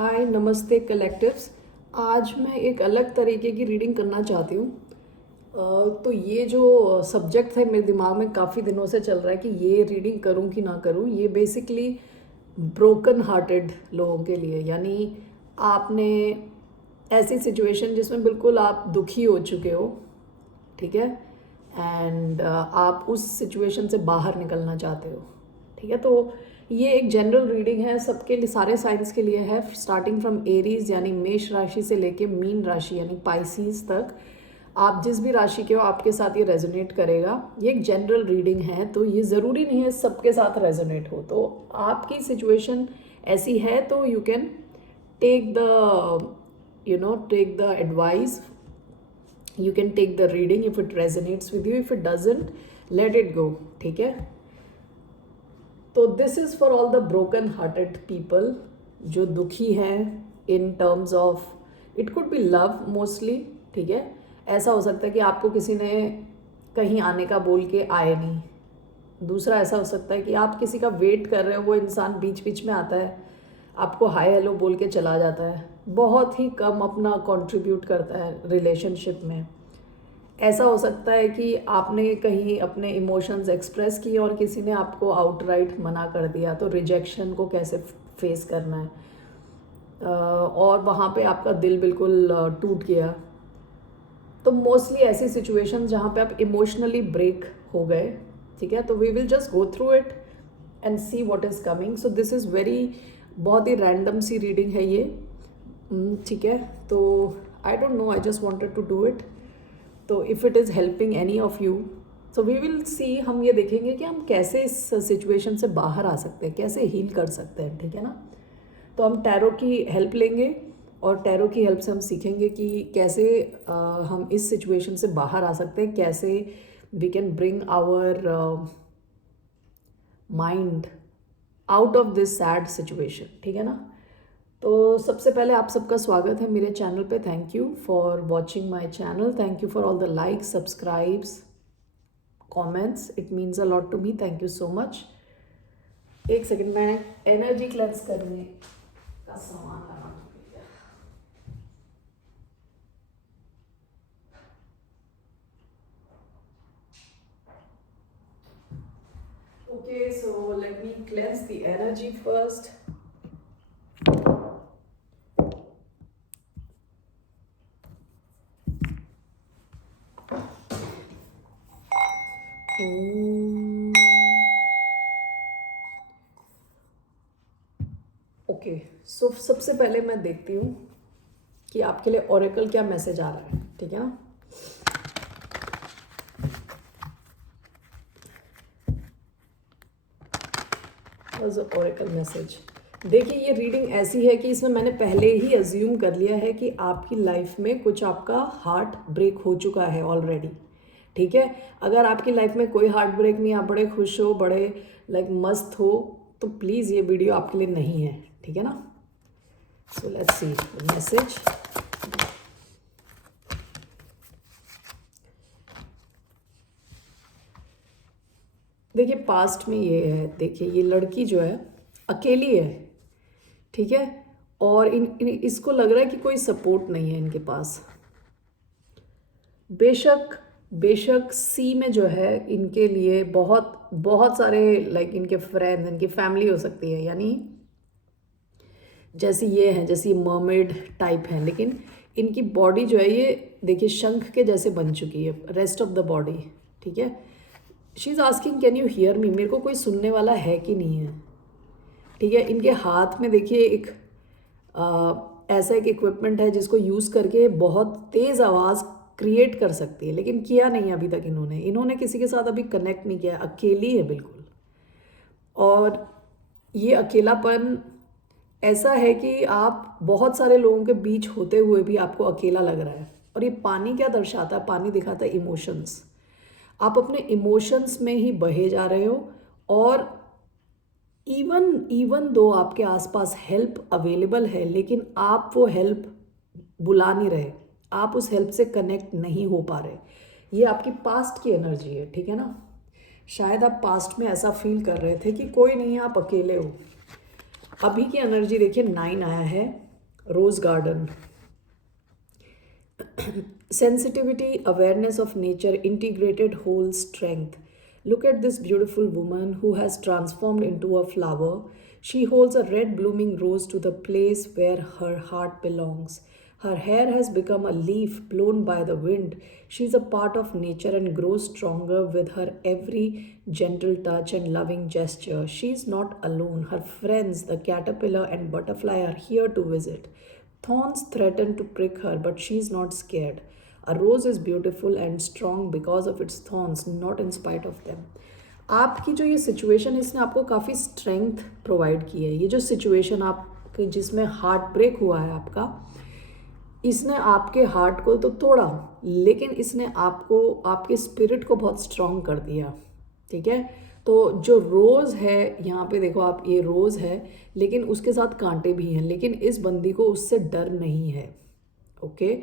हाय नमस्ते कलेक्टिव्स। आज मैं एक अलग तरीके की रीडिंग करना चाहती हूँ। तो ये जो सब्जेक्ट है मेरे दिमाग में काफ़ी दिनों से चल रहा है कि ये रीडिंग करूँ कि ना करूँ। ये बेसिकली ब्रोकन हार्टेड लोगों के लिए, यानी आपने ऐसी सिचुएशन जिसमें बिल्कुल आप दुखी हो चुके हो, ठीक है, एंड आप उस सिचुएशन से बाहर निकलना चाहते हो, ठीक है। तो ये एक जनरल रीडिंग है, सबके लिए, सारे साइंस के लिए है, स्टार्टिंग फ्रॉम एरीज यानी मेष राशि से लेके मीन राशि यानी पाइसीज तक। आप जिस भी राशि के हो आपके साथ ये रेजोनेट करेगा। ये एक जनरल रीडिंग है, तो ये ज़रूरी नहीं है सबके साथ रेजोनेट हो। तो आपकी सिचुएशन ऐसी है तो you can take the take the advice, you can take the reading if it resonates with you. If it doesn't, let it go, ठीक है। तो this is for all the broken hearted people जो दुखी हैं in terms of it could be love mostly, ठीक है। ऐसा हो सकता है कि आपको किसी ने कहीं आने का बोल के आए नहीं। दूसरा ऐसा हो सकता है कि आप किसी का वेट कर रहे हो, वो इंसान बीच बीच में आता है, आपको हाय हेलो बोल के चला जाता है, बहुत ही कम अपना कंट्रीब्यूट करता है रिलेशनशिप में। ऐसा हो सकता है कि आपने कहीं अपने इमोशंस एक्सप्रेस किए और किसी ने आपको आउटराइट मना कर दिया, तो रिजेक्शन को कैसे फेस करना है, और वहाँ पे आपका दिल बिल्कुल टूट गया। तो मोस्टली ऐसी सिचुएशन जहाँ पे आप इमोशनली ब्रेक हो गए, ठीक है। तो we will just go through it and see what is coming. So this is very, बहुत ही रैंडम सी रीडिंग है ये, ठीक है। तो I don't know, I just wanted to do it. तो if it is helping any of you, so we will see, हम ये देखेंगे कि हम कैसे इस सिचुएशन से बाहर आ सकते हैं, कैसे हील कर सकते हैं, ठीक है ना। तो हम टैरो की हेल्प लेंगे और टैरो की हेल्प से हम सीखेंगे कि कैसे हम इस सिचुएशन से बाहर आ सकते हैं, कैसे we can bring our mind out of this sad situation, ठीक है ना। तो सबसे पहले आप सबका स्वागत है मेरे चैनल पे। Thank you for watching my channel, thank you for all the likes, subscribes, comments, it means a lot to me, thank you so much. एक सेकंड, मैं एनर्जी क्लेंस करने का सामान लाना भूल गया। Okay, so let me cleanse the energy first. Okay, so सबसे पहले मैं देखती हूँ कि आपके लिए ओरेकल क्या मैसेज आ रहा है, ठीक है ना। ओरेकल मैसेज, देखिए ये रीडिंग ऐसी है कि इसमें मैंने पहले ही अज्यूम कर लिया है कि आपकी लाइफ में कुछ आपका हार्ट ब्रेक हो चुका है ऑलरेडी, ठीक है। अगर आपकी लाइफ में कोई हार्ट ब्रेक नहीं, आप बड़े खुश हो, बड़े लाइक मस्त हो, तो प्लीज़ ये वीडियो आपके लिए नहीं है, ठीक है ना। So let's see the message. देखिए पास्ट में ये है, देखिए ये लड़की जो है अकेली है, ठीक है, और इसको लग रहा है कि कोई सपोर्ट नहीं है इनके पास। बेशक बेशक सी में जो है इनके लिए बहुत बहुत सारे लाइक इनके फ्रेंड्स, इनकी फैमिली हो सकती है, यानी जैसी ये हैं, जैसी मर्मेड टाइप हैं, लेकिन इनकी बॉडी जो है ये देखिए शंख के जैसे बन चुकी है, रेस्ट ऑफ द बॉडी, ठीक है। She is asking can you hear me, मेरे को कोई सुनने वाला है कि नहीं है, ठीक है। इनके हाथ में देखिए एक ऐसा एक इक्विपमेंट है जिसको यूज़ करके बहुत तेज़ आवाज़ क्रिएट कर सकती है, लेकिन किया नहीं अभी तक इन्होंने किसी के साथ अभी कनेक्ट नहीं किया, अकेली है बिल्कुल। और ये अकेलापन ऐसा है कि आप बहुत सारे लोगों के बीच होते हुए भी आपको अकेला लग रहा है। और ये पानी क्या दर्शाता है, पानी दिखाता है इमोशंस। आप अपने इमोशंस में ही बहे जा रहे हो, और इवन दो आपके आसपास हेल्प अवेलेबल है, लेकिन आप वो हेल्प बुला नहीं रहे, आप उस हेल्प से कनेक्ट नहीं हो पा रहे। ये आपकी पास्ट की एनर्जी है, ठीक है ना। शायद आप पास्ट में ऐसा फील कर रहे थे कि कोई नहीं है, आप अकेले हो। अभी की एनर्जी देखिए 9 आया है, rose garden. Sensitivity, awareness of nature, integrated whole strength. Look at this beautiful woman who has transformed into a flower. She holds a red blooming rose to the place where her heart belongs. Her hair has become a leaf blown by the wind. She is a part of nature and grows stronger with her every gentle touch and loving gesture. She is not alone. Her friends, the caterpillar and butterfly, are here to visit. Thorns threaten to prick her, but she is not scared. A rose is beautiful and strong because of its thorns, not in spite of them. आपकी जो ये situation है इसने आपको काफ़ी strength provide की है. ये जो सिचुएशन आपके जिसमें हार्ट ब्रेक हुआ है आपका, इसने आपके हार्ट को तो तोड़ा, लेकिन इसने आपको आपके स्पिरिट को बहुत स्ट्रॉन्ग कर दिया. ठीक है. तो जो रोज़ है यहाँ पे देखो आप, ये रोज़ है लेकिन उसके साथ कांटे भी हैं, लेकिन इस बंदी को उससे डर नहीं है. ओके.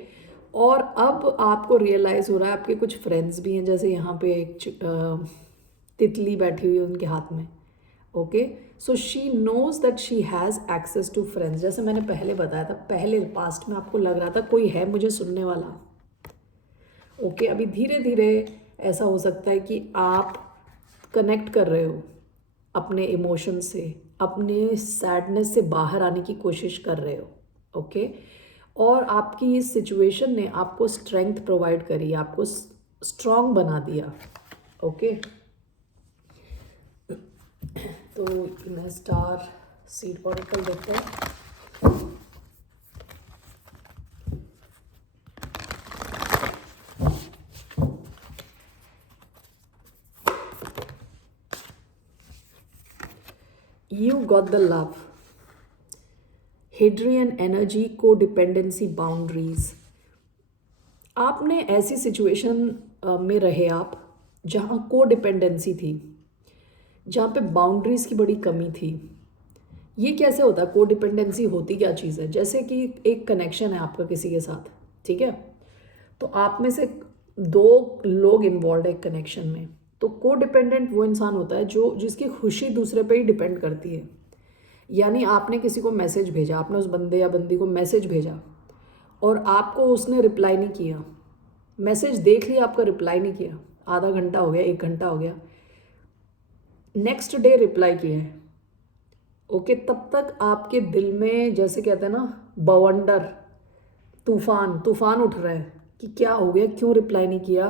और अब आपको रियलाइज़ हो रहा है आपके कुछ फ्रेंड्स भी हैं, जैसे यहाँ पे एक तितली बैठी हुई है उनके हाथ में. Okay. So she knows that she has access to friends. जैसे मैंने पहले बताया था, पहले पास्ट में आपको लग रहा था कोई है मुझे सुनने वाला. ओके. अभी धीरे धीरे ऐसा हो सकता है कि आप कनेक्ट कर रहे हो अपने इमोशन से, अपने सैडनेस से बाहर आने की कोशिश कर रहे हो. ओके. और आपकी इस सिचुएशन ने आपको स्ट्रेंथ प्रोवाइड करी, आपको स्ट्रॉन्ग बना दिया. ओके. तो मैं स्टार सीड ऑरेकल देखते हैं. You got the love. Hadrian energy, codependency, boundaries. आपने ऐसी सिचुएशन में रहे आप जहाँ कोडिपेंडेंसी थी, जहाँ पे बाउंड्रीज़ की बड़ी कमी थी. ये कैसे होता है? कोडिपेंडेंसी होती क्या चीज़ है? जैसे कि एक कनेक्शन है आपका किसी के साथ. ठीक है. तो आप में से दो लोग इन्वॉल्व है एक कनेक्शन में. तो कोडिपेंडेंट वो इंसान होता है जो जिसकी खुशी दूसरे पे ही डिपेंड करती है. यानी आपने किसी को मैसेज भेजा, आपने उस बंदे या बंदी को मैसेज भेजा और आपको उसने रिप्लाई नहीं किया. मैसेज देख लिया, आपका रिप्लाई नहीं किया. आधा घंटा हो गया, 1 घंटा हो गया, नेक्स्ट डे रिप्लाई किया है. ओके. तब तक आपके दिल में जैसे कहते हैं ना बवंडर, तूफान उठ रहा है कि क्या हो गया, क्यों रिप्लाई नहीं किया,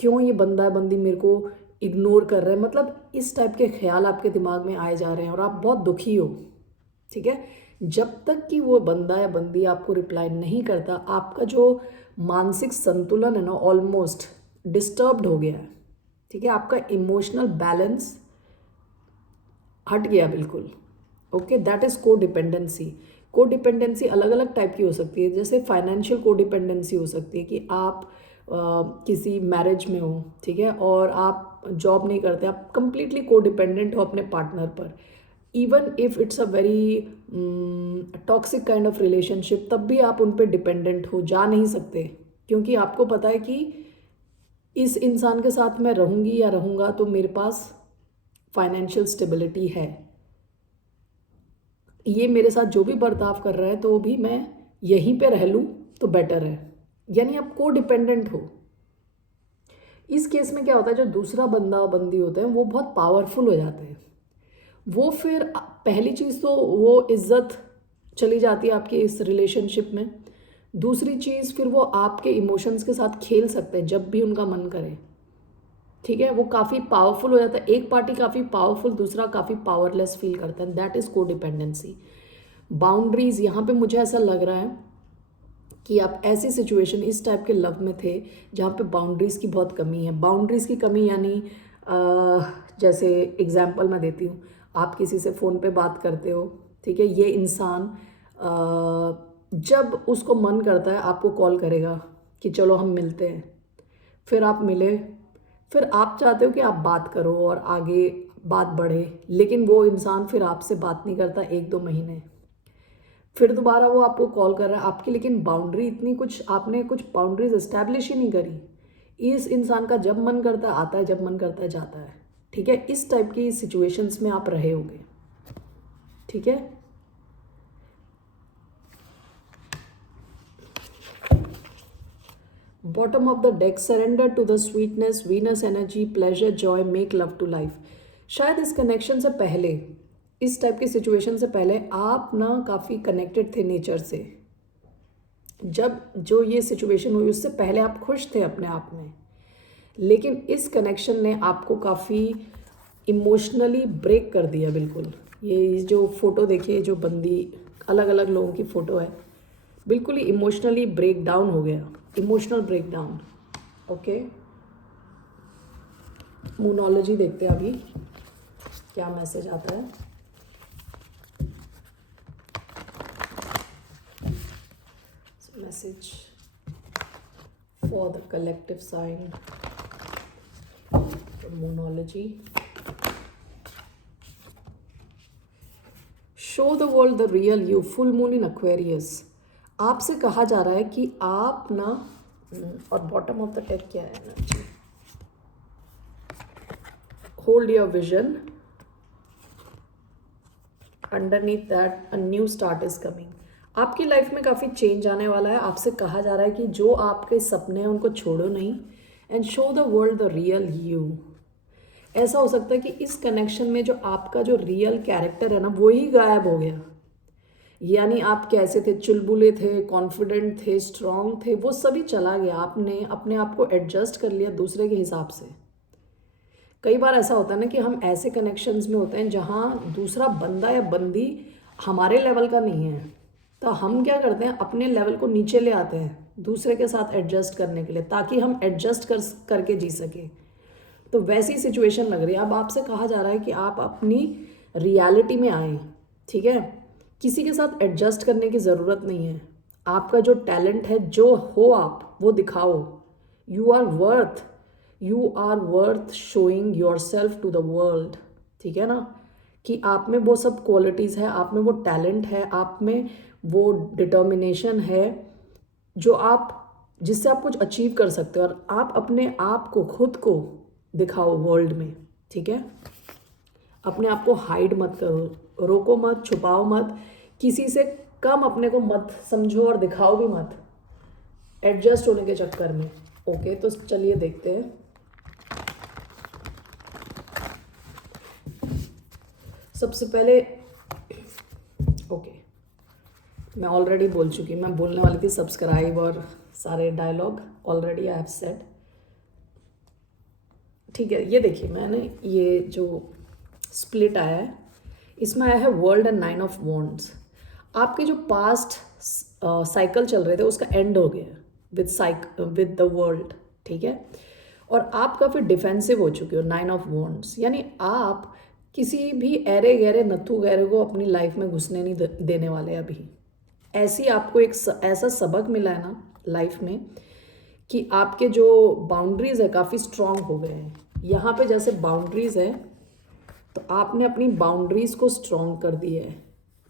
क्यों ये बंदा है बंदी मेरे को इग्नोर कर रहा है. मतलब इस टाइप के ख्याल आपके दिमाग में आए जा रहे हैं और आप बहुत दुखी हो. ठीक है. जब तक कि वो बंदा या बंदी आपको रिप्लाई नहीं करता, आपका जो मानसिक संतुलन है ना ऑलमोस्ट डिस्टर्ब्ड हो गया है. ठीक है. आपका इमोशनल बैलेंस हट गया बिल्कुल. Okay. That is codependency. Codependency अलग अलग टाइप की हो सकती है. जैसे फाइनेंशियल कोडिपेंडेंसी हो सकती है कि आप किसी मैरिज में हो. ठीक है. और आप जॉब नहीं करते, आप कंप्लीटली कोडिपेंडेंट हो अपने पार्टनर पर. Even if it's a very toxic kind of relationship, तब भी आप उन पर डिपेंडेंट हो, जा नहीं सकते, क्योंकि आपको पता है कि इस इंसान के साथ मैं रहूँगी या रहूँगा तो मेरे पास फाइनेंशियल स्टेबिलिटी है. ये मेरे साथ जो भी बर्ताव कर रहा है तो भी मैं यहीं पे रह लूँ तो बेटर है. यानी आप को डिपेंडेंट हो. इस केस में क्या होता है, जो दूसरा बंदा बंदी होते हैं वो बहुत पावरफुल हो जाते हैं. वो फिर पहली चीज़ तो वो इज्जत चली जाती है आपकी इस रिलेशनशिप में. दूसरी चीज़ फिर वो आपके इमोशंस के साथ खेल सकते हैं जब भी उनका मन करे. ठीक है. वो काफ़ी पावरफुल हो जाता है. एक पार्टी काफ़ी पावरफुल, दूसरा काफ़ी पावरलेस फील करता है. That is codependency. बाउंड्रीज़, यहाँ पे मुझे ऐसा लग रहा है कि आप ऐसी सिचुएशन इस टाइप के लव में थे जहाँ पे बाउंड्रीज़ की बहुत कमी है. बाउंड्रीज़ की कमी यानी जैसे एग्जांपल मैं देती हूँ, आप किसी से फ़ोन पे बात करते हो. ठीक है. ये इंसान जब उसको मन करता है आपको कॉल करेगा कि चलो हम मिलते हैं. फिर आप मिले, फिर आप चाहते हो कि आप बात करो और आगे बात बढ़े, लेकिन वो इंसान फिर आपसे बात नहीं करता 1-2 महीने. फिर दोबारा वो आपको कॉल कर रहा है आपकी, लेकिन बाउंड्री इतनी कुछ आपने कुछ बाउंड्रीज इस्टेब्लिश ही नहीं करी. इस इंसान का जब मन करता है आता है, जब मन करता है जाता है. ठीक है. इस टाइप की सिचुएशंस में आप रहे होंगे. ठीक है. Bottom of the deck, surrender to the sweetness, Venus energy, pleasure, joy, make love to life. शायद इस कनेक्शन से पहले, इस टाइप की सिचुएशन से पहले आप ना काफ़ी कनेक्टेड थे नेचर से। जब जो ये सिचुएशन हुई उससे पहले आप खुश थे अपने आप में, लेकिन इस कनेक्शन ने आपको काफ़ी इमोशनली ब्रेक कर दिया। बिल्कुल ये जो फ़ोटो देखिए, जो बंदी, अलग अलग लोगों की फ़ोटो है, बिल्कुल ही इमोशनली ब्रेक डाउन हो गया, emotional break down. Okay, moonology देखते हैं अभी क्या मैसेज आता है। Message for the collective sign, moonology. Show the world the real you, full moon in Aquarius। आपसे कहा जा रहा है कि आप ना, और बॉटम ऑफ द डेक क्या है energy, hold your vision, underneath that a new start is coming. आपकी लाइफ में काफ़ी चेंज आने वाला है। आपसे कहा जा रहा है कि जो आपके सपने हैं उनको छोड़ो नहीं, and show the world the real you. ऐसा हो सकता है कि इस कनेक्शन में जो आपका जो रियल कैरेक्टर है ना, वो ही गायब हो गया। यानी आप कैसे थे, चुलबुले थे, कॉन्फिडेंट थे, स्ट्रांग थे, वो सभी चला गया। आपने अपने आप को एडजस्ट कर लिया दूसरे के हिसाब से। कई बार ऐसा होता है ना कि हम ऐसे कनेक्शंस में होते हैं जहाँ दूसरा बंदा या बंदी हमारे लेवल का नहीं है, तो हम क्या करते हैं, अपने लेवल को नीचे ले आते हैं दूसरे के साथ एडजस्ट करने के लिए, ताकि हम एडजस्ट करके जी सके। तो वैसी सिचुएशन लग रही है। अब आपसे कहा जा रहा है कि आप अपनी रियलिटी में आए, ठीक है। किसी के साथ एडजस्ट करने की ज़रूरत नहीं है। आपका जो टैलेंट है, जो हो आप, वो दिखाओ। You are worth showing yourself to the world, ठीक है ना। कि आप में वो सब क्वालिटीज़ है, आप में वो टैलेंट है, आप में वो डिटर्मिनेशन है जो जिससे आप कुछ अचीव कर सकते हो, और आप अपने आप को, खुद को दिखाओ वर्ल्ड में, ठीक है। अपने आप को हाइड मत करो, रोको मत, छुपाओ मत, किसी से कम अपने को मत समझो और दिखाओ भी मत, एडजस्ट होने के चक्कर में। ओके, तो चलिए देखते हैं। सबसे पहले ओके, मैं ऑलरेडी बोल चुकी, मैं बोलने वाली थी सब्सक्राइब और सारे dialogue already I have said, ठीक है। ये देखिए, मैंने ये जो स्प्लिट आया है, इसमें आया है वर्ल्ड एंड 9 ऑफ वॉन्ड्स। आपके जो पास्ट साइकिल चल रहे थे उसका एंड हो गया विद द वर्ल्ड, ठीक है। और आप काफ़ी डिफेंसिव हो चुके हो, 9 ऑफ वॉन्ड्स। यानी आप किसी भी ऐरे गहरे नत्थु गहरे को अपनी लाइफ में घुसने नहीं देने वाले अभी। ऐसी आपको एक ऐसा सबक मिला है ना लाइफ में कि आपके जो बाउंड्रीज़ है काफ़ी स्ट्रॉन्ग हो गए हैं। यहाँ पे जैसे बाउंड्रीज़ है, तो आपने अपनी बाउंड्रीज़ को स्ट्रॉन्ग कर दिया है,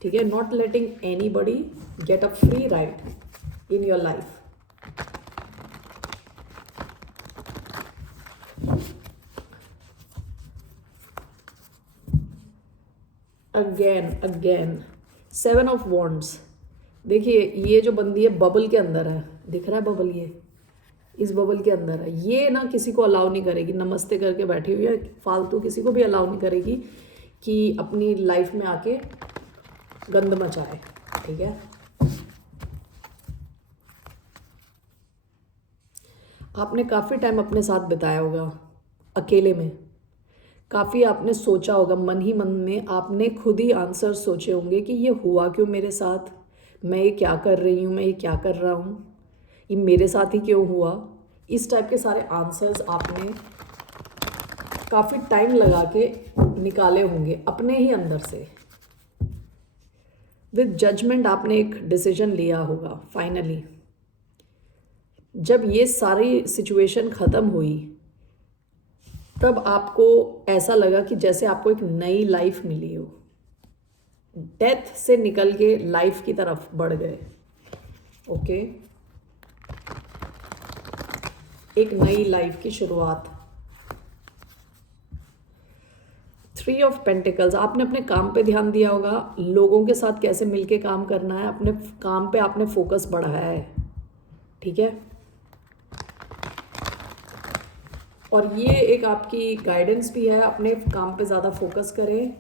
ठीक है। Not letting anybody get a free ride in your life. Again 7 of wands. देखिए, ये जो बंदी है बबल के अंदर है, दिख रहा है बबल, ये इस बबल के अंदर है। ये ना किसी को अलाउ नहीं करेगी, नमस्ते करके बैठी हुई है, फालतू किसी को भी अलाउ नहीं करेगी कि अपनी लाइफ में आके गंद मचाए, ठीक है। आपने काफ़ी टाइम अपने साथ बिताया होगा अकेले में, काफ़ी आपने सोचा होगा, मन ही मन में आपने खुद ही आंसर सोचे होंगे कि ये हुआ क्यों मेरे साथ, मैं ये क्या कर रही हूँ, मैं ये क्या कर रहा हूँ, ये मेरे साथ ही क्यों हुआ। इस टाइप के सारे आंसर्स आपने काफ़ी टाइम लगा के निकाले होंगे अपने ही अंदर से। विद जजमेंट आपने एक डिसीजन लिया होगा फाइनली। जब ये सारी सिचुएशन ख़त्म हुई, तब आपको ऐसा लगा कि जैसे आपको एक नई लाइफ मिली हो। डेथ से निकल के लाइफ की तरफ बढ़ गए, ओके। एक नई लाइफ की शुरुआत। 3 ऑफ पेंटिकल्स। आपने अपने काम पे ध्यान दिया होगा, लोगों के साथ कैसे मिलके काम करना है, अपने काम पे आपने फोकस बढ़ाया है, ठीक है। और ये एक आपकी गाइडेंस भी है, अपने काम पे ज़्यादा फोकस करें,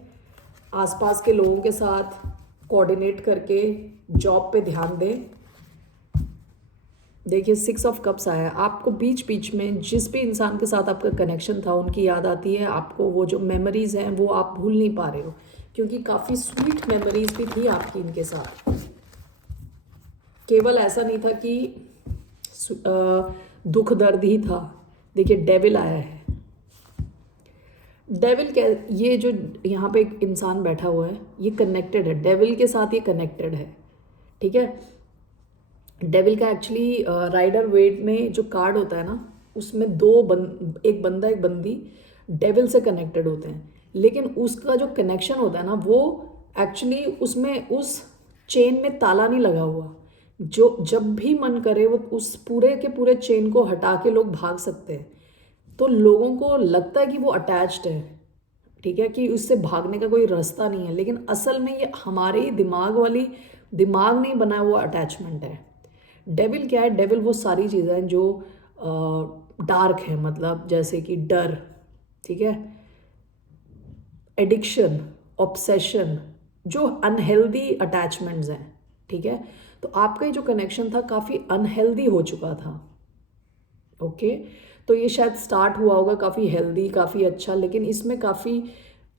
आसपास के लोगों के साथ कोऑर्डिनेट करके जॉब पे ध्यान दें। देखिए 6 ऑफ कप्स आया है, आपको बीच बीच में जिस भी इंसान के साथ आपका कनेक्शन था उनकी याद आती है, आपको वो जो मेमोरीज हैं वो आप भूल नहीं पा रहे हो, क्योंकि काफ़ी स्वीट मेमोरीज भी थी आपकी इनके साथ। केवल ऐसा नहीं था कि दुख दर्द ही था। देखिए डेविल आया है। डेविल क्या, ये जो यहाँ पे एक इंसान बैठा हुआ है ये कनेक्टेड है, डेविल के साथ ये कनेक्टेड है, ठीक है। डेविल का एक्चुअली राइडर वेट में जो कार्ड होता है ना, उसमें एक बंदा एक बंदी डेविल से कनेक्टेड होते हैं, लेकिन उसका जो कनेक्शन होता है ना वो एक्चुअली उसमें उस चेन में ताला नहीं लगा हुआ, जो जब भी मन करे वो उस पूरे के पूरे चेन को हटा के लोग भाग सकते हैं। तो लोगों को लगता है कि वो अटैच्ड है, ठीक है, कि उससे भागने का कोई रास्ता नहीं है, लेकिन असल में ये हमारे ही दिमाग नहीं बनाया हुआ अटैचमेंट है। डेविल क्या है, डेविल वो सारी चीज़ें हैं जो डार्क है, मतलब जैसे कि डर, ठीक है, एडिक्शन, ऑब्सेशन, जो अनहेल्दी अटैचमेंट्स हैं, ठीक है। तो आपका ये जो कनेक्शन था काफ़ी अनहेल्दी हो चुका था, ओके। तो ये शायद स्टार्ट हुआ होगा काफ़ी हेल्दी, काफ़ी अच्छा, लेकिन इसमें काफ़ी,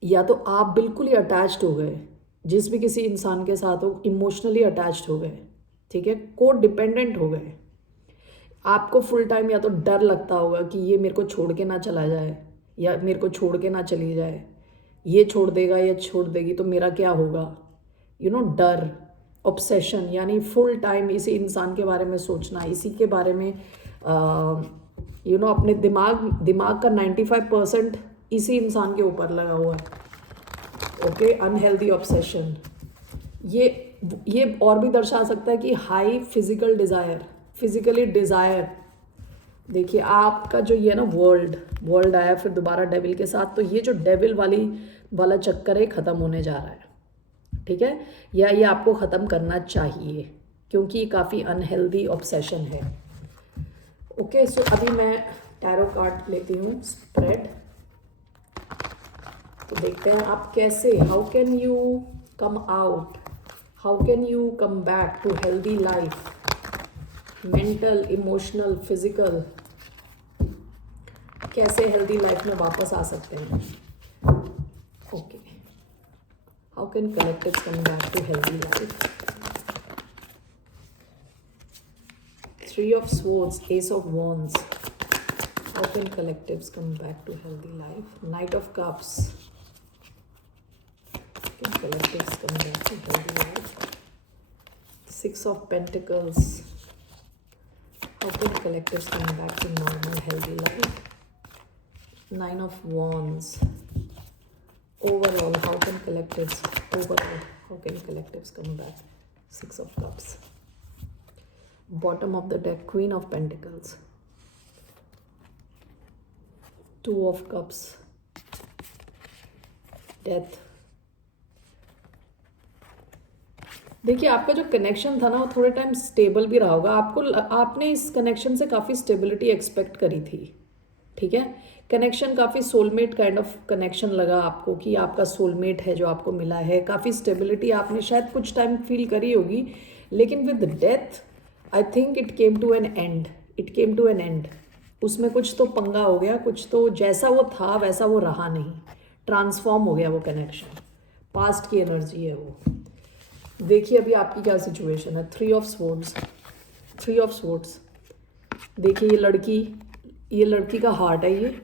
या तो आप बिल्कुल ही अटैच्ड हो गए, जिस भी किसी इंसान के साथ हो इमोशनली अटैच्ड हो गए, ठीक है, को डिपेंडेंट हो गए। आपको फुल टाइम या तो डर लगता होगा कि ये मेरे को छोड़ के ना चला जाए, या मेरे को छोड़ के ना चली जाए, ये छोड़ देगा या छोड़ देगी तो मेरा क्या होगा, डर, ऑब्सेशन, यानी फुल टाइम इसी इंसान के बारे में सोचना, इसी के बारे में अपने दिमाग का 95% इसी इंसान के ऊपर लगा हुआ है, ओके। अनहेल्दी ऑब्सेशन, ये और भी दर्शा सकता है कि हाई फिजिकली डिज़ायर। देखिए आपका जो ये ना वर्ल्ड आया फिर दोबारा डेविल के साथ, तो ये जो डेविल वाला चक्कर है ख़त्म होने जा रहा है, ठीक है, या ये आपको ख़त्म करना चाहिए, क्योंकि ये काफ़ी अनहेल्दी ऑब्सेशन है, ओके। सो अभी मैं टैरो कार्ड लेती हूँ स्प्रेड, तो देखते हैं आप कैसे, how can you come out, how can you come back to healthy life, mental, emotional, physical, कैसे हेल्दी लाइफ में वापस आ सकते हैं, okay. How can collectives come back to healthy life. 3 of Swords, Ace of Wands. How can collectives come back to healthy life? Knight of Cups. How can collectives come back to healthy life? 6 of Pentacles. How can collectives come back to normal, healthy life? 9 of Wands. Overall, how can collectives come back? 6 of Cups. Bottom of the deck, Queen of Pentacles, 2 of Cups, Death. देखिए आपका जो connection था ना वो थोड़े time stable भी रहा होगा, आपने इस कनेक्शन से काफ़ी स्टेबिलिटी एक्सपेक्ट करी थी, ठीक है। कनेक्शन काफ़ी सोलमेट काइंड ऑफ कनेक्शन लगा आपको, कि आपका सोलमेट है जो आपको मिला है, काफ़ी स्टेबिलिटी आपने शायद कुछ टाइम फील करी होगी, लेकिन with death I think it came to an end. उसमें कुछ तो पंगा हो गया, कुछ तो जैसा वो था वैसा वो रहा नहीं, ट्रांसफॉर्म हो गया वो कनेक्शन, पास्ट की एनर्जी है वो। देखिए अभी आपकी क्या सिचुएशन है। 3 of Swords। देखिए ये लड़की का हार्ट है, ये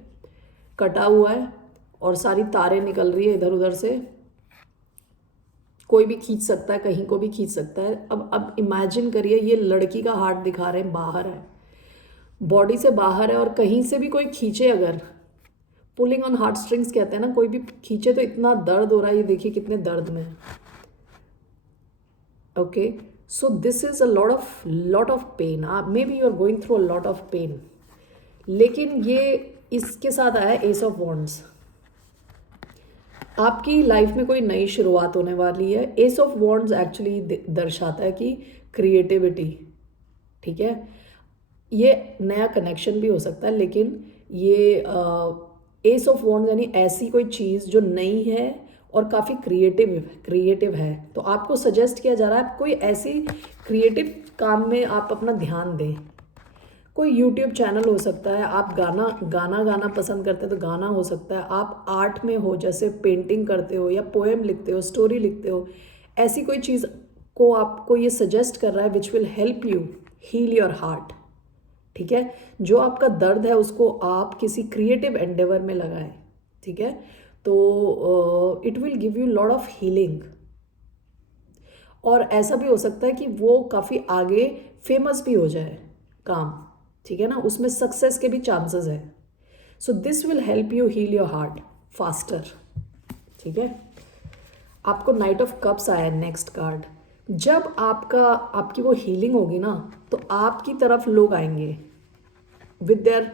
कटा हुआ है और सारी तारें निकल रही है इधर उधर से, कोई भी खींच सकता है, कहीं को भी खींच सकता है। अब इमेजिन करिए ये लड़की का हार्ट दिखा रहे हैं, बाहर है, बॉडी से बाहर है, और कहीं से भी कोई खींचे, अगर पुलिंग ऑन हार्ट स्ट्रिंग्स कहते हैं ना, कोई भी खींचे तो इतना दर्द हो रहा है, ये देखिए कितने दर्द में है, okay. So this is a lot of pain, maybe you are going through a lot of pain, लेकिन ये इसके साथ आया एस ऑफ वॉन्ड्स। आपकी लाइफ में कोई नई शुरुआत होने वाली है। एस ऑफ वॉन्ड्स एक्चुअली दर्शाता है कि क्रिएटिविटी, ठीक है, ये नया कनेक्शन भी हो सकता है, लेकिन ये एस ऑफ वॉन्ड्स यानी ऐसी कोई चीज़ जो नई है और काफ़ी क्रिएटिव है, तो आपको सजेस्ट किया जा रहा है कोई ऐसी क्रिएटिव काम में आप अपना ध्यान दें। कोई यूट्यूब चैनल हो सकता है, आप गाना पसंद करते हैं तो गाना हो सकता है, आप आर्ट में हो जैसे पेंटिंग करते हो या पोएम लिखते हो, स्टोरी लिखते हो, ऐसी कोई चीज़ को आपको ये सजेस्ट कर रहा है which will help you heal your heart. ठीक है, जो आपका दर्द है उसको आप किसी क्रिएटिव एंडेवर में लगाएं। ठीक है, तो it will give you lot of healing. और ऐसा भी हो सकता है कि वो काफ़ी आगे फेमस भी हो जाए काम। ठीक है ना, उसमें सक्सेस के भी चांसेस है। So this will help you heal your heart faster. ठीक है, आपको नाइट ऑफ कप्स आया है नेक्स्ट कार्ड। जब आपकी वो हीलिंग होगी ना, तो आपकी तरफ लोग आएंगे with their.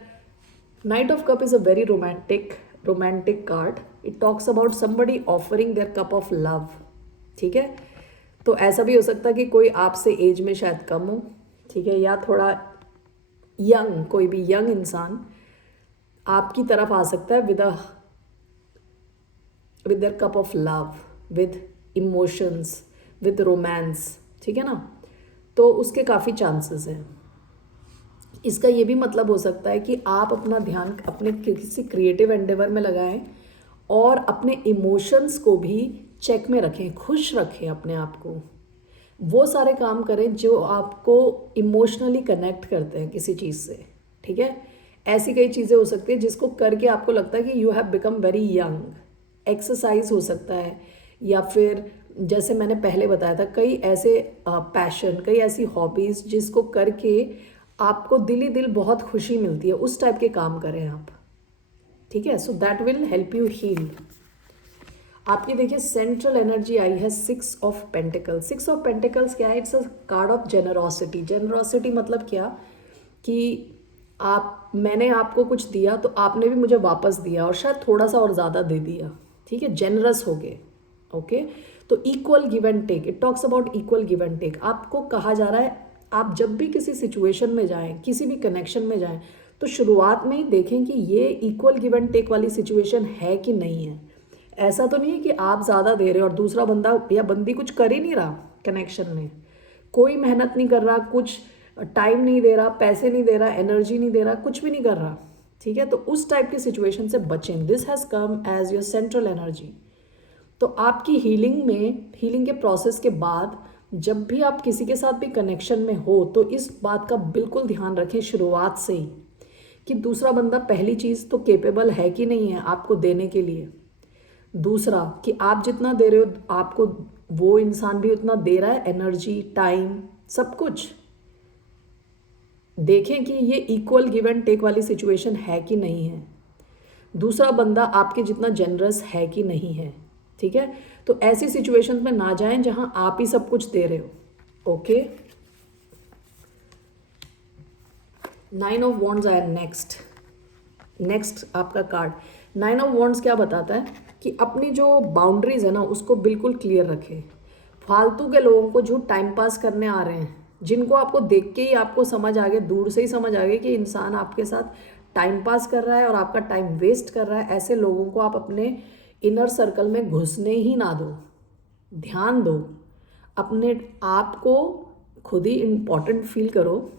Knight of cup is a very romantic card. It talks about somebody offering their cup of love. ठीक है, तो ऐसा भी हो सकता है कि कोई आपसे एज में शायद कम हो, ठीक है, या थोड़ा यंग, कोई भी यंग इंसान आपकी तरफ आ सकता है with their cup of love, with emotions, with romance. ठीक है ना, तो उसके काफ़ी चांसेस हैं। इसका ये भी मतलब हो सकता है कि आप अपना ध्यान अपने किसी क्रिएटिव एंडेवर में लगाएं और अपने इमोशंस को भी चेक में रखें, खुश रखें अपने आप को। वो सारे काम करें जो आपको इमोशनली कनेक्ट करते हैं किसी चीज़ से। ठीक है, ऐसी कई चीज़ें हो सकती है जिसको करके आपको लगता है कि you have become very young. Exercise हो सकता है, या फिर जैसे मैंने पहले बताया था, कई ऐसे पैशन, कई ऐसी हॉबीज़ जिसको करके आपको दिली दिल बहुत खुशी मिलती है, उस टाइप के काम करें आप। ठीक है, so that will help you heal. आपकी देखिए सेंट्रल एनर्जी आई है 6 ऑफ पेंटिकल्स। 6 ऑफ पेंटिकल्स क्या है? It's a card of generosity. Generosity मतलब क्या कि मैंने आपको कुछ दिया तो आपने भी मुझे वापस दिया, और शायद थोड़ा सा और ज़्यादा दे दिया। ठीक है, जेनरस हो गए। ओके, तो equal give and take. It talks about equal give and take. आपको कहा जा रहा है आप जब भी किसी सिचुएशन में जाएं, किसी भी कनेक्शन में जाएं, तो शुरुआत में ही देखें कि ये इक्वल गिव एंड टेक वाली सिचुएशन है कि नहीं है। ऐसा तो नहीं है कि आप ज़्यादा दे रहे हो और दूसरा बंदा या बंदी कुछ कर ही नहीं रहा कनेक्शन में, कोई मेहनत नहीं कर रहा, कुछ टाइम नहीं दे रहा, पैसे नहीं दे रहा, एनर्जी नहीं दे रहा, कुछ भी नहीं कर रहा। ठीक है, तो उस टाइप की सिचुएशन से बचें। This has come as your central energy. तो आपकी हीलिंग के प्रोसेस के बाद जब भी आप किसी के साथ भी कनेक्शन में हो, तो इस बात का बिल्कुल ध्यान रखें शुरुआत से ही कि दूसरा बंदा पहली चीज़ तो केपेबल है कि नहीं है आपको देने के लिए। दूसरा कि आप जितना दे रहे हो आपको वो इंसान भी उतना दे रहा है, एनर्जी, टाइम, सब कुछ। देखें कि ये इक्वल गिव एंड टेक वाली सिचुएशन है कि नहीं है, दूसरा बंदा आपके जितना जनरस है कि नहीं है। ठीक है, तो ऐसी सिचुएशंस में ना जाएं जहां आप ही सब कुछ दे रहे हो। ओके, 9 ऑफ वॉन्ड्स आया नेक्स्ट आपका कार्ड। 9 ऑफ वॉन्ड्स क्या बताता है कि अपनी जो बाउंड्रीज है ना उसको बिल्कुल क्लियर रखें। फालतू के लोगों को जो टाइम पास करने आ रहे हैं, जिनको आपको देख के ही आपको समझ आ गया, दूर से ही समझ आ गया कि इंसान आपके साथ टाइम पास कर रहा है और आपका टाइम वेस्ट कर रहा है, ऐसे लोगों को आप अपने इनर सर्कल में घुसने ही ना दो। ध्यान दो, अपने आप को खुद ही इम्पोर्टेंट फील करो,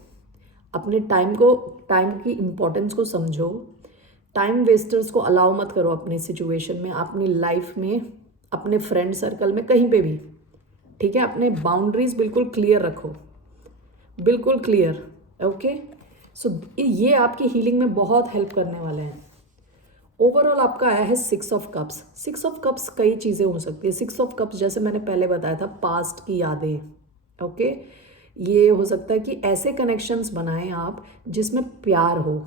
अपने टाइम की इम्पोर्टेंस को समझो। टाइम वेस्टर्स को अलाउ मत करो अपनी सिचुएशन में, अपनी लाइफ में, अपने फ्रेंड सर्कल में, कहीं पे भी। ठीक है, अपने बाउंड्रीज बिल्कुल क्लियर रखो, बिल्कुल क्लियर। ओके, सो ये आपकी हीलिंग में बहुत हेल्प करने वाले हैं। ओवरऑल आपका आया है 6 ऑफ कप्स। 6 ऑफ कप्स कई चीज़ें हो सकती है। 6 ऑफ कप्स जैसे मैंने पहले बताया था, पास्ट की यादें। ओके, ये हो सकता है कि ऐसे कनेक्शंस बनाएं आप जिसमें प्यार हो,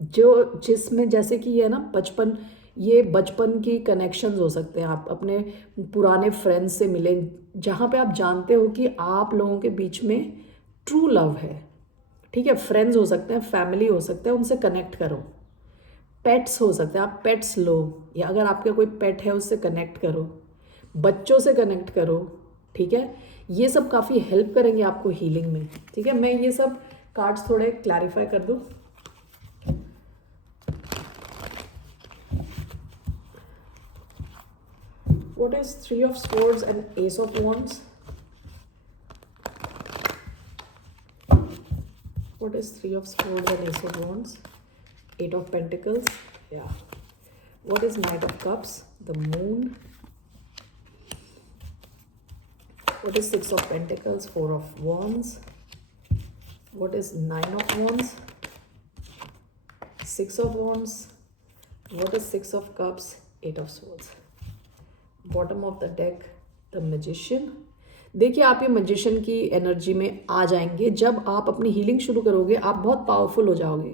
जिसमें जैसे कि ये ना बचपन की कनेक्शंस हो सकते हैं। आप अपने पुराने फ्रेंड्स से मिलें जहाँ पे आप जानते हो कि आप लोगों के बीच में ट्रू लव है। ठीक है, फ्रेंड्स हो सकते हैं, फैमिली हो सकते हैं, उनसे कनेक्ट करो। पेट्स हो सकते हैं, आप पेट्स लो, या अगर आपका कोई पेट है उससे कनेक्ट करो, बच्चों से कनेक्ट करो। ठीक है, ये सब काफ़ी हेल्प करेंगे आपको हीलिंग में। ठीक है, मैं ये सब कार्ड्स थोड़े क्लैरिफाई कर दूँ। What is Three of Swords and Ace of Wands? What is Three of Swords and Ace of Wands? Eight of Pentacles. Yeah. What is Knight of Cups? The Moon. What is Six of Pentacles? Four of Wands. What is Nine of Wands? Six of Wands. What is Six of Cups? Eight of Swords. Bottom of the deck the magician. देखिए आप ये magician की energy में आ जाएंगे. जब आप अपनी healing शुरू करोगे आप बहुत पावरफुल हो जाओगे,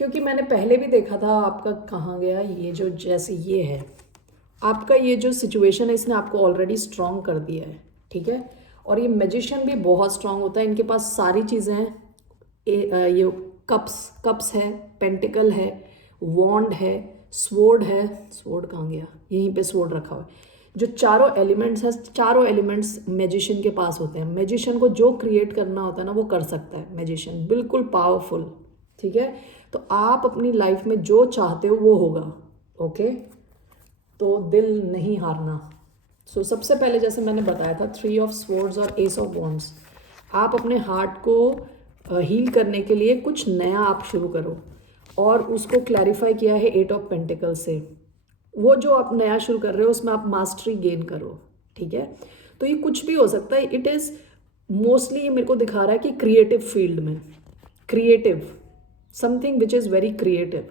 क्योंकि मैंने पहले भी देखा था आपका कहाँ गया ये जो, जैसे ये है आपका ये जो सिचुएशन है इसने आपको ऑलरेडी स्ट्रॉन्ग कर दिया है. ठीक है. और ये मैजिशियन भी बहुत स्ट्रॉन्ग होता है. इनके पास सारी चीज़ें हैं. ये कप्स है, पेंटिकल है, वॉन्ड है, स्वॉर्ड है. स्वॉर्ड कहाँ गया? यहीं पे स्वॉर्ड रखा हुआ है. जो चारों एलिमेंट्स है, चारों एलिमेंट्स मैजिशियन के पास होते हैं. मैजिशियन को जो क्रिएट करना होता है ना वो कर सकता है मैजिशियन. बिल्कुल पावरफुल. ठीक है. तो आप अपनी लाइफ में जो चाहते हो वो होगा. ओके. तो दिल नहीं हारना. सो सबसे पहले जैसे मैंने बताया था थ्री ऑफ स्वॉर्ड्स और एस ऑफ वॉन्ड्स. आप अपने हार्ट को हील करने के लिए कुछ नया आप शुरू करो, और उसको क्लैरिफाई किया है एट ऑफ पेंटिकल से. वो जो आप नया शुरू कर रहे हो उसमें आप मास्टरी गेन करो. ठीक है. तो ये कुछ भी हो सकता है. इट इज़ मोस्टली ये मेरे को दिखा रहा है कि क्रिएटिव फील्ड में, creative something which is very creative.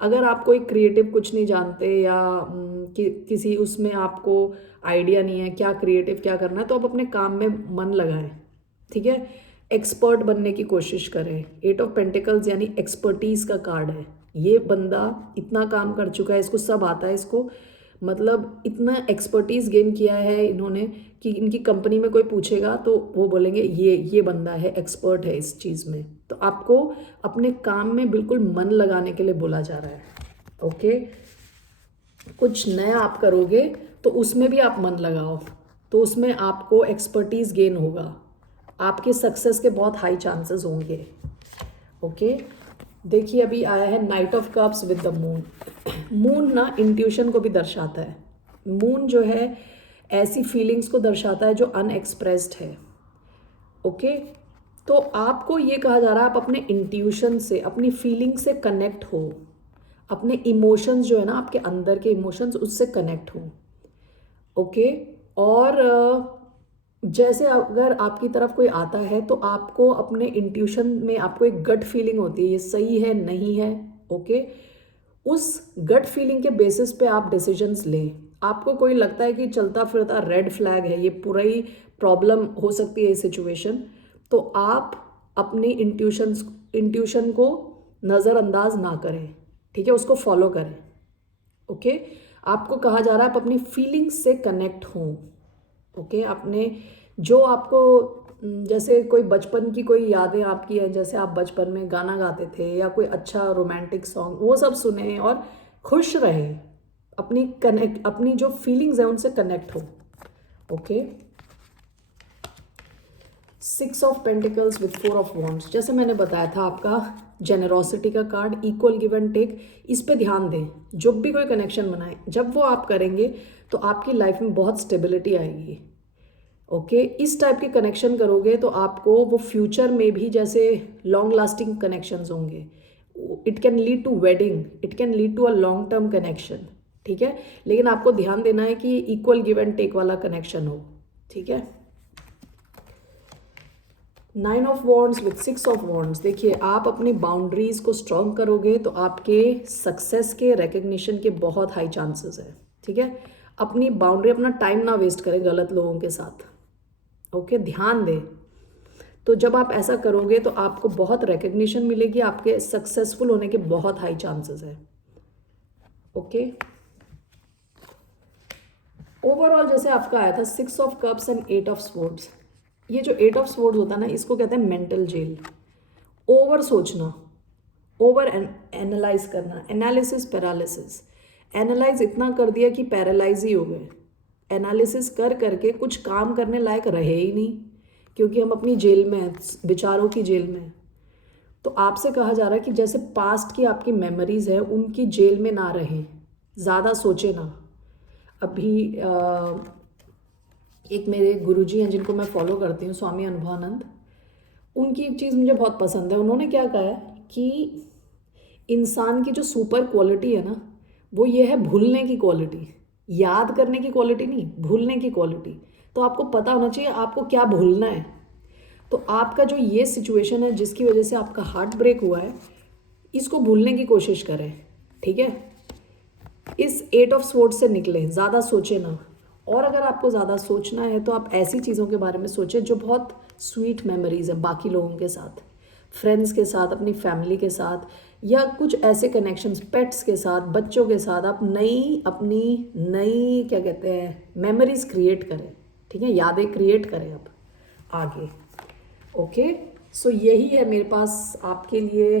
अगर आप कोई क्रिएटिव कुछ नहीं जानते या किसी उसमें आपको आइडिया नहीं है क्या क्रिएटिव क्या करना है, तो आप अपने काम में मन लगाएं. ठीक है. एक्सपर्ट बनने की कोशिश करें. एट ऑफ पेंटिकल्स यानी एक्सपर्टीज़ का कार्ड है. ये बंदा इतना काम कर चुका है, इसको सब आता है. इसको मतलब इतना एक्सपर्टीज़ गेन किया है इन्होंने कि इनकी कंपनी में कोई पूछेगा तो वो बोलेंगे ये बंदा है, एक्सपर्ट है इस चीज़ में. तो आपको अपने काम में बिल्कुल मन लगाने के लिए बोला जा रहा है. ओके. कुछ नया आप करोगे तो उसमें भी आप मन लगाओ, तो उसमें आपको एक्सपर्टीज़ गेन होगा. आपके सक्सेस के बहुत हाई चांसेस होंगे. ओके. देखिए अभी आया है night of cups with the moon. Moon ना इंट्यूशन को भी दर्शाता है. मून जो है ऐसी फीलिंग्स को दर्शाता है जो अनएक्सप्रेस्ड है. ओके. तो आपको ये कहा जा रहा है आप अपने इंट्यूशन से, अपनी फीलिंग से कनेक्ट हो. अपने इमोशंस जो है ना, आपके अंदर के इमोशंस, उससे कनेक्ट हो. ओके. और जैसे अगर आपकी तरफ कोई आता है तो आपको अपने इंट्यूशन में आपको एक गट फीलिंग होती है, ये सही है नहीं है. ओके. उस गट फीलिंग के बेसिस पे आप डिसीजंस लें. आपको कोई लगता है कि चलता फिरता रेड फ्लैग है, ये पूरा ही प्रॉब्लम हो सकती है ये सिचुएशन, तो आप अपनी इंट्यूशन को नज़रअंदाज ना करें. ठीक है. उसको फॉलो करें. ओके. आपको कहा जा रहा है आप अपनी फीलिंग्स से कनेक्ट हों. ओके. अपने जो आपको जैसे कोई बचपन की कोई यादें आपकी हैं, जैसे आप बचपन में गाना गाते थे या कोई अच्छा रोमांटिक सॉन्ग, वो सब सुने और खुश रहे. अपनी जो फीलिंग्स हैं उनसे कनेक्ट हो. Okay. Six of pentacles with four of wands. जैसे मैंने बताया था आपका जेनरोसिटी का card, equal give and take. इस पे ध्यान दें. जब भी कोई कनेक्शन बनाए, जब वो आप करेंगे तो आपकी लाइफ में बहुत स्टेबिलिटी आएगी. ओके. इस टाइप के कनेक्शन करोगे तो आपको वो फ्यूचर में भी जैसे लॉन्ग लास्टिंग कनेक्शंस होंगे. It can lead to wedding, it can lead to a long term connection. ठीक है. लेकिन आपको ध्यान देना है कि इक्वल गिव एंड टेक वाला कनेक्शन हो. ठीक है. Nine of wands with six of wands. देखिए आप अपनी बाउंड्रीज को स्ट्रॉन्ग करोगे तो आपके सक्सेस के रिकग्निशन के बहुत हाई चांसेस है. ठीक है. अपनी बाउंड्री, अपना टाइम ना वेस्ट करें गलत लोगों के साथ. ओके. ध्यान दें. तो जब आप ऐसा करोगे तो आपको बहुत रिकग्निशन मिलेगी, आपके सक्सेसफुल होने के बहुत हाई चांसेस है. ओके. ओवरऑल जैसे आपका आया था six of cups and eight of swords. ये जो एट ऑफ स्वॉर्ड्स होता है ना, इसको कहते हैं मेंटल जेल. ओवर सोचना, ओवर एनालाइज करना, एनालिसिस पैरालिसिस. एनालाइज इतना कर दिया कि पैरालाइज ही हो गए. एनालिसिस कर करके कुछ काम करने लायक रहे ही नहीं, क्योंकि हम अपनी जेल में हैं, विचारों की जेल में. तो आपसे कहा जा रहा है कि जैसे पास्ट की आपकी मेमोरीज है उनकी जेल में ना रहें, ज़्यादा सोचे ना. अभी एक मेरे गुरुजी हैं जिनको मैं फॉलो करती हूँ, स्वामी अनुभवानंद, उनकी एक चीज़ मुझे बहुत पसंद है। उन्होंने क्या कहा है कि इंसान की जो सुपर क्वालिटी है ना, वो ये है भूलने की क्वालिटी। याद करने की क्वालिटी नहीं, भूलने की क्वालिटी। तो आपको पता होना चाहिए आपको क्या भूलना है। तो आपका जो ये सिचुएशन है जिसकी वजह से आपका हार्ट ब्रेक हुआ है, इसको भूलने की कोशिश करें, ठीक है। इस 8 ऑफ स्वॉर्ड से निकलें, ज़्यादा सोचें ना। और अगर आपको ज़्यादा सोचना है तो आप ऐसी चीज़ों के बारे में सोचें जो बहुत स्वीट मेमोरीज है बाकी लोगों के साथ, फ्रेंड्स के साथ, अपनी फैमिली के साथ, या कुछ ऐसे कनेक्शंस, पेट्स के साथ, बच्चों के साथ। आप अपनी नई क्या कहते हैं मेमोरीज क्रिएट करें, ठीक है, यादें क्रिएट करें आप आगे। ओके, सो यही है मेरे पास आपके लिए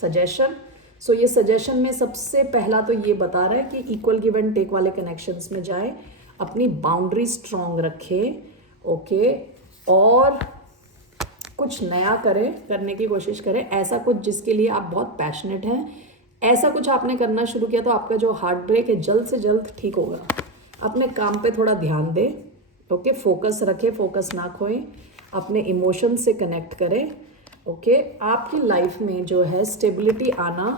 सजेशन। सो ये सजेशन में सबसे पहला तो ये बता रहा है कि इक्वल गिव एंड टेक वाले कनेक्शंस में जाए, अपनी बाउंड्री स्ट्रॉन्ग रखें, ओके, और कुछ नया करें, करने की कोशिश करें, ऐसा कुछ जिसके लिए आप बहुत पैशनेट हैं। ऐसा कुछ आपने करना शुरू किया तो आपका जो हार्ट ब्रेक है जल्द से जल्द ठीक होगा। अपने काम पे थोड़ा ध्यान दें, ओके, फोकस रखें, फोकस ना खोएं, अपने इमोशन से कनेक्ट करें, ओके। आपकी लाइफ में जो है स्टेबिलिटी आना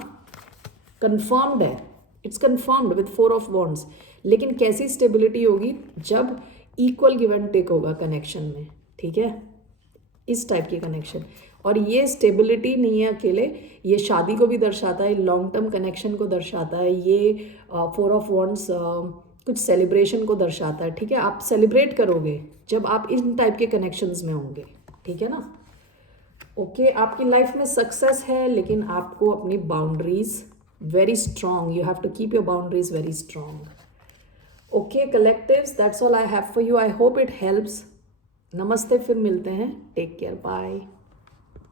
कंफर्म्ड है, it's confirmed with 4 of wands. लेकिन कैसी स्टेबिलिटी होगी? जब इक्वल गिव एंड टेक होगा कनेक्शन में, ठीक है, इस टाइप की कनेक्शन। और ये स्टेबिलिटी नहीं है अकेले, ये शादी को भी दर्शाता है, लॉन्ग टर्म कनेक्शन को दर्शाता है, ये 4 ऑफ वॉन्ड्स कुछ सेलिब्रेशन को दर्शाता है, ठीक है। आप सेलिब्रेट करोगे जब आप इन टाइप के कनेक्शंस में होंगे, ठीक है ना। ओके, आपकी लाइफ में सक्सेस है, लेकिन आपको अपनी boundaries very strong, you have to keep your boundaries very strong. Okay collectives, that's all I have for you. I hope it helps. नमस्ते, फिर मिलते हैं। Take care, bye.